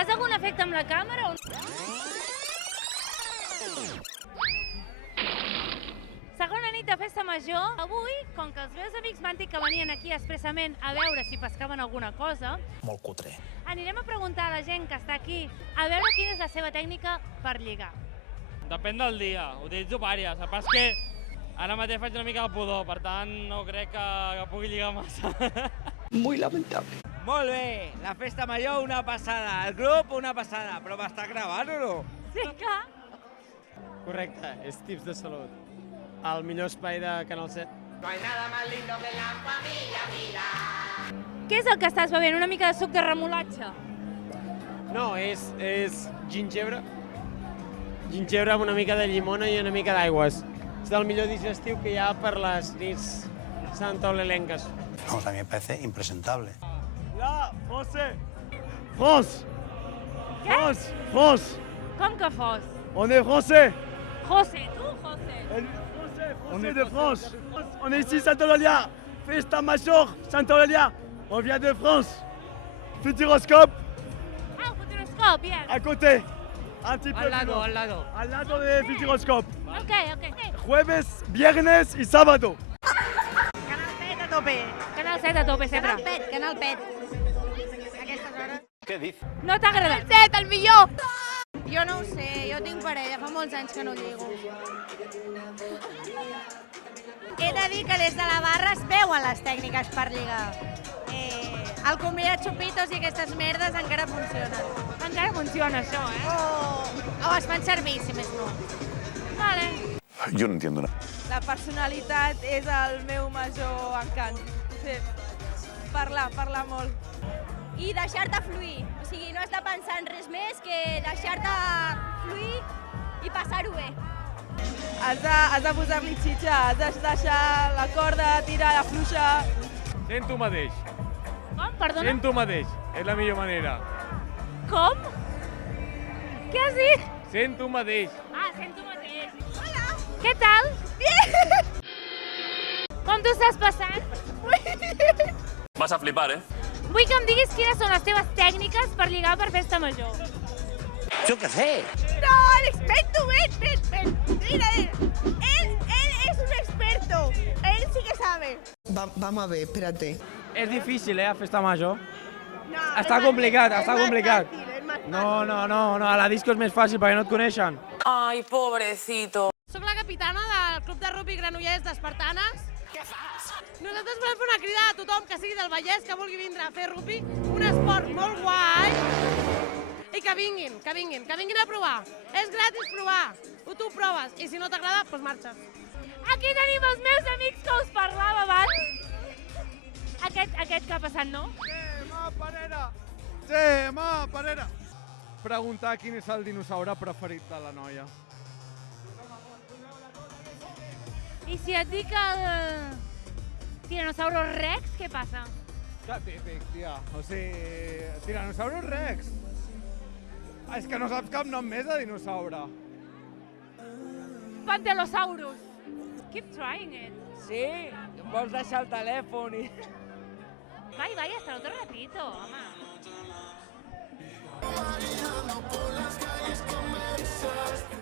Fas algun efecte amb la càmera o no? Segona nit de festa major. Avui, com que els meus amics m'han dit que venien aquí expressament a veure si pescaven alguna cosa, molt cutre. Anirem a preguntar a la gent que està aquí a veure quina és la seva tècnica per lligar. Depèn del dia, utilitzo vàries. El que passa és que ara mateix faig una mica de pudor, per tant no crec que pugui lligar massa. Muy lamentable. Molt bé, la festa major una passada, el grup una passada, però m'està gravant o no? Sí, clar. Correcte, és tips de salut. El millor espai de Canal 7. No hay nada más lindo que la familia, mira. Què és el que estàs bevent? Una mica de suc de remolatge? No, és gingebre. Gingebre amb una mica de llimona i una mica d'aigües. És el millor digestiu que hi ha per les nits santolelenques. Vamos, a mí me parece impresentable. Là, Français! France! Què? France! France! Com que fos? On est français! José, tu, José? Français de France! On est ici, Saint-Eulalia! Festa Major, Saint-Eulalia! On vient de France! Futuroscope, Ah, Futuroscope, bien. à côté! Un petit peu Al plus lado, loin. al lado. Al lado de Futuroscope. Ok. Jueves, viernes y sábado. Canal Pet a tope. Canal 7 a tope, sempre. Canal Pet. Aquestes hores. Què dices? No t'ha agradat? Pet, el millor! Jo no ho sé, jo tinc parella, fa molts anys que no lligo. He de dir que des de la barra es veuen les tècniques per lligar. El convidat xupitos i aquestes merdes encara funcionen. Encara funciona això, O es fan servir, si més no. Vale. Yo no entiendo nada. La personalitat és el meu major encant. Sí. Parlar molt. I deixar-te fluir. O sigui, no has de pensar en res més que deixar-te fluir i passar-ho bé. Has de posar-li xitxa, has de deixar la corda, tirar la fluixa. Sent tu mateix. Com? Perdona? Sent tu mateix. És la millor manera. Com? Què has dit? Sent tu mateix. Ah, sento mateix. Hola. Què tal? Bien. Com t'ho estàs passant? Vas a flipar, Vull que em diguis quines són les teves tècniques per lligar per festa major. Yo qué sé. No, el experto, ven. Mira, él es un experto. Él sí que sabe. Vamos a ver, espérate. És difícil, a festa major. No, Està és complicat, és està més complicat. fàcil, és més fàcil. No, a la disco és més fàcil perquè no et coneixen. Ai, pobrecito. Soc la capitana del Club de Rugby Granollers d'Espartanes. Què fas? Nosaltres volem fer una crida a tothom que sigui del Vallès, que vulgui vindre a fer rugby, un esport molt guai, i que vinguin a provar. És gratis provar. Tu ho proves, i si no t'agrada, doncs marxes. Aquí tenim els meus amics que us parlava abans. Aquest que ha passat, no? Gemma Parera. Preguntar quin és el dinosaure preferit de la noia. I si et dic el Tyrannosaurus Rex, què passa? Que típic, tia. O sigui, Tyrannosaurus Rex. És que no saps cap nom més de dinosaure. Pantelosaurus. Keep trying it. Sí? Vols deixar el telèfon i... Vai, hasta otro ratito, home. Por las calles con besos.